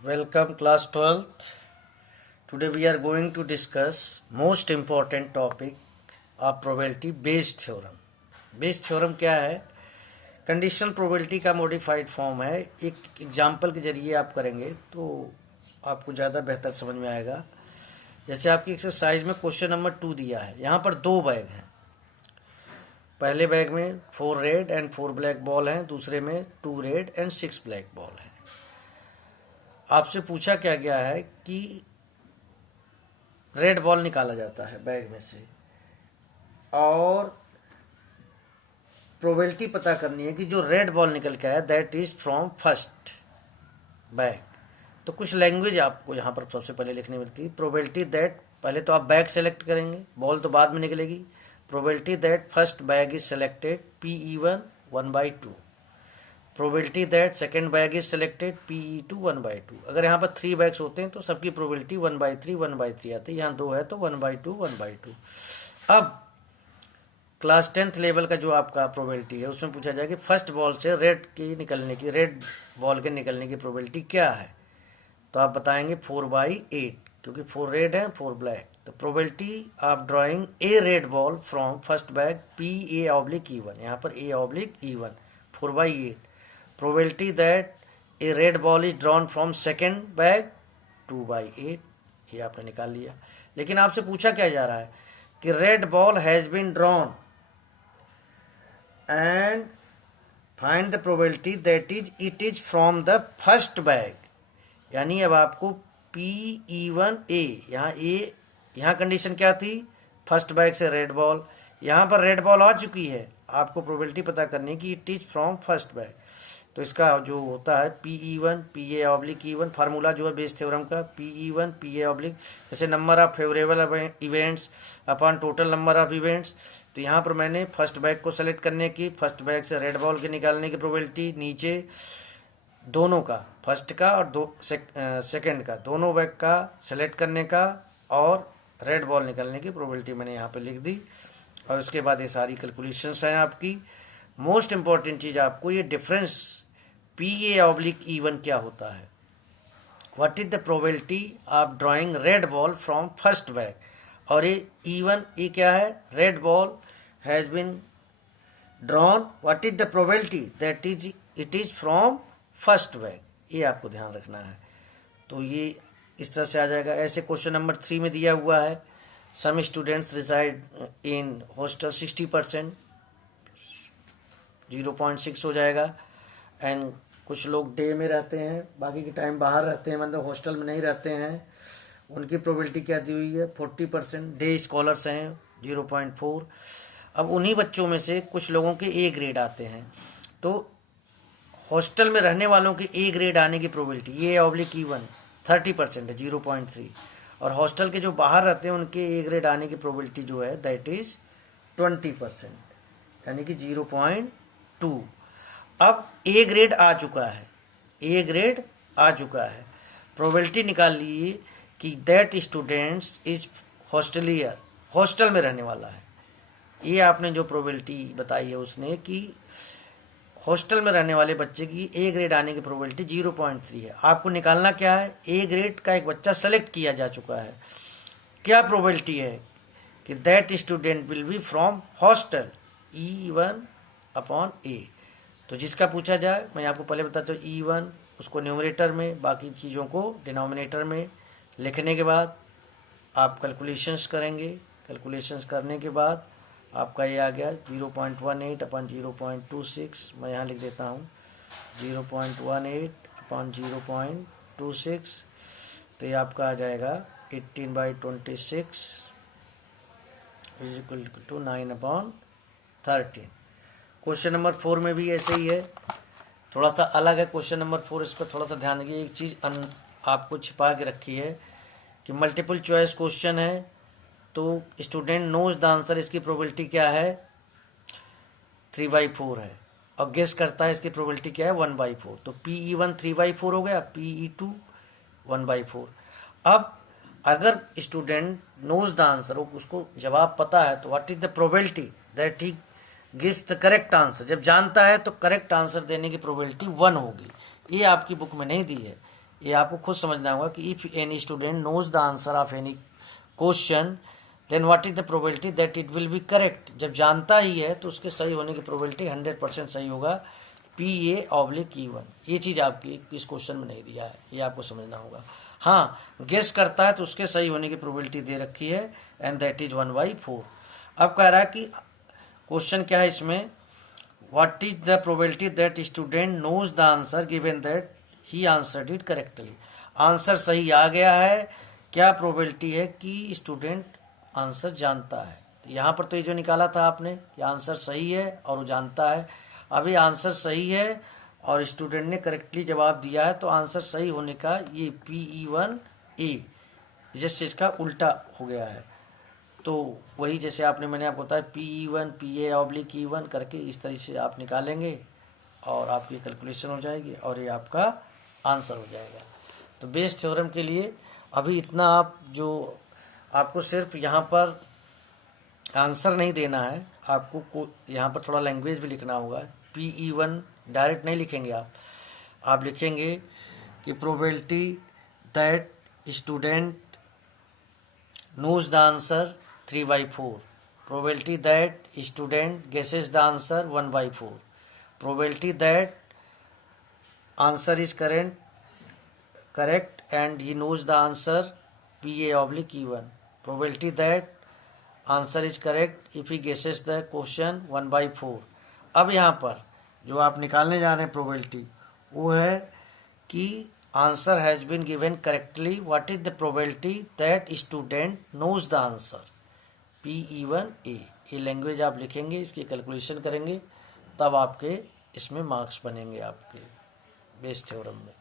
Welcome class 12th. Today we are going to discuss most important topic of probability based theorem. Based theorem क्या है? Conditional probability का modified form है. एक example के जरिए आप करेंगे तो आपको ज़्यादा बेहतर समझ में आएगा. जैसे आपकी एक्सरसाइज में क्वेश्चन नंबर 2 दिया है. यहाँ पर 2 बैग हैं. पहले बैग में 4 रेड एंड 4 ब्लैक बॉल हैं. दूसरे में 2 रेड एंड 6 ब्लैक बॉल हैं. आपसे पूछा क्या गया है कि रेड बॉल निकाला जाता है बैग में से और प्रोबेबिलिटी पता करनी है कि जो रेड बॉल निकल के आया that is from first bag. तो कुछ लैंग्वेज आपको यहाँ पर सबसे पहले लिखनी मिलती है. प्रोबेबिलिटी दैट, पहले तो आप बैग सेलेक्ट करेंगे, बॉल तो बाद में निकलेगी. Probability that first bag is selected PE1 1/2. Probability that second bag is selected PE2 1/2. अगर यहाँ पर 3 बैग्स होते हैं तो सबकी प्रोबेबिलिटी 1/3 1/3 आती है. यहाँ 2 है तो 1/2 1/2. अब क्लास 10th लेवल का जो आपका प्रोबेबिलिटी है उसमें पूछा जाए कि फर्स्ट बॉल से रेड बॉल के निकलने की प्रोबेबिलिटी क्या है. तो आप बताएंगे 4/8, क्योंकि 4 रेड है 4 ब्लैक. तो probability of drawing a red ball from first bag PA/E1, यहाँ पर A/E1 4/8. Probability that A red ball is drawn from second bag 2/8. ये आपने निकाल लिया. लेकिन आपसे पूछा क्या जा रहा है कि red ball has been drawn and find the probability that it is from the first bag. यानी अब आपको PE1A, यहाँ कंडीशन क्या थी, फर्स्ट बैग से रेड बॉल. यहाँ पर रेड बॉल आ चुकी है, आपको प्रोबेबिलिटी पता करनी है कि it is from first bag. तो इसका जो होता है PE1 PA/E1, फार्मूला जो है बेस थ्योरम का PE1 PA/, जैसे number of favourable events upon total number of events. तो यहाँ पर मैंने फर्स्ट बैग को सेलेक्ट करने की, फर्स्ट बैग से रेड बॉल के निकालने की प्रोबेबिलिटी, नीचे दोनों का, फर्स्ट का और सेकेंड का, दोनों बैग का सेलेक्ट करने का और रेड बॉल निकालने की प्रोबेबिलिटी मैंने यहाँ पे लिख दी. और उसके बाद ये सारी कैलकुलेशंस हैं आपकी. मोस्ट इंपॉर्टेंट चीज़ आपको ये डिफरेंस PA/E1 क्या होता है. What is the probability of drawing red ball from first bag. और ये E1 ये क्या है, red ball has been drawn, what is the probability that it is from first bag. ये आपको ध्यान रखना है. तो ये इस तरह से आ जाएगा. ऐसे क्वेश्चन नंबर 3 में दिया हुआ है some students reside in hostel 60%, 0.6 हो जाएगा. एंड कुछ लोग डे में रहते हैं, बाकी के टाइम बाहर रहते हैं, मतलब हॉस्टल में नहीं रहते हैं. उनकी प्रोबेबिलिटी क्या दी हुई है 40%. डे स्कॉलर्स हैं 0.4. अब उन्हीं बच्चों में से कुछ लोगों के A ग्रेड आते हैं. तो हॉस्टल में रहने वालों के A ग्रेड आने की प्रोबेबिलिटी A/E1 30% है 0.3. और हॉस्टल के जो बाहर रहते हैं उनके A ग्रेड आने की प्रोबेबिलिटी जो है दैट इज 20%, यानी कि 0.2. अब A ग्रेड आ चुका है, A ग्रेड आ चुका है. प्रोबेबिलिटी निकाल ली कि दैट स्टूडेंट्स इज हॉस्टलियर, हॉस्टल में रहने वाला है. ये आपने जो प्रोबेबिलिटी बताई है उसने कि हॉस्टल में रहने वाले बच्चे की A ग्रेड आने की प्रोबेबिलिटी 0.3 है. आपको निकालना क्या है, A ग्रेड का एक बच्चा सेलेक्ट किया जा चुका है. क्या प्रोबेबिलिटी है कि that student will be from hostel E1/A. तो जिसका पूछा जाए, मैं आपको पहले बताता हूँ E1 उसको न्यूमरेटर में, बाकी चीज़ों को डिनोमिनेटर में लिखने के बाद आप कैलकुलेशंस करेंगे. कैलकुलेशंस करने के बाद आपका ये आ गया 0.18/0.26. मैं यहाँ लिख देता हूँ 0.18/0.26. तो ये आपका आ जाएगा 18/26 is equal to 9/13. Question number 4 में भी ऐसे ही है, थोड़ा सा अलग है क्वेश्चन नंबर 4. इस पर थोड़ा सा ध्यान दीजिए. एक चीज़ आपको छिपा के रखी है कि मल्टीपल चॉइस क्वेश्चन है तो स्टूडेंट नोज द आंसर. इसकी प्रोबेबिलिटी क्या है 3/4 है और गेस करता है इसकी प्रोबेबिलिटी क्या है 1/4. तो PE1 3/4 हो गया, PE2 1/4. अब अगर स्टूडेंट नोज द आंसर, उसको जवाब पता है, तो what is the probability that he gives the correct answer. जब जानता है तो करेक्ट आंसर देने की प्रोबेबिलिटी 1 होगी. ये आपकी बुक में नहीं दी है, ये आपको खुद समझना होगा कि if any student knows the answer of any question then what is the probability that it will be correct. जब जानता ही है तो उसके सही होने की प्रोबेबिलिटी 100% सही होगा। PA/E1 ये चीज़ आपकी इस क्वेश्चन में नहीं दिया है, ये आपको समझना होगा। हाँ, गेस करता है तो उसके सही होने की प्रोबेबिलिटी दे रखी है एंड दैट इज 1/4। अब कह रहा है कि क्वेश्चन क्या है इसमें, what is the probability that student knows the answer given that he answered it correctly. Answer सही आ गया है, क्या प्रोबेबिलिटी है कि स्टूडेंट आंसर जानता है। यहाँ पर तो ये जो निकाला था आपने कि आंसर सही है और वो जानता है, अभी आंसर सही है और स्टूडेंट ने करेक्टली जवाब दिया है, तो आंसर सही होने का ये PE1A जिस चीज़ का उल्टा हो गया है। तो वही जैसे मैंने आपको बताया PE1 PA/E1 करके इस तरीके से आप निकालेंगे और आपकी कैलकुलेशन हो जाएगी और ये आपका आंसर हो जाएगा। तो बेस थ्योरम के लिए अभी इतना आप जो आपको सिर्फ यहाँ पर आंसर नहीं देना है, आपको यहाँ पर थोड़ा लैंग्वेज भी लिखना होगा। PE1 डायरेक्ट नहीं लिखेंगे आप लिखेंगे कि probability that student knows the answer 3/4, probability that student guesses the answer 1/4, probability that answer is correct and he knows the answer PA/E1, probability that answer is correct if he guesses the question 1/4। अब यहाँ पर जो आप निकालने जा रहे हैं probability वो है कि answer has been given correctly, what is the probability that student knows the answer PE1A। ये लैंग्वेज आप लिखेंगे, इसकी कैलकुलेशन करेंगे, तब आपके इसमें मार्क्स बनेंगे आपके बेस थ्योरम में।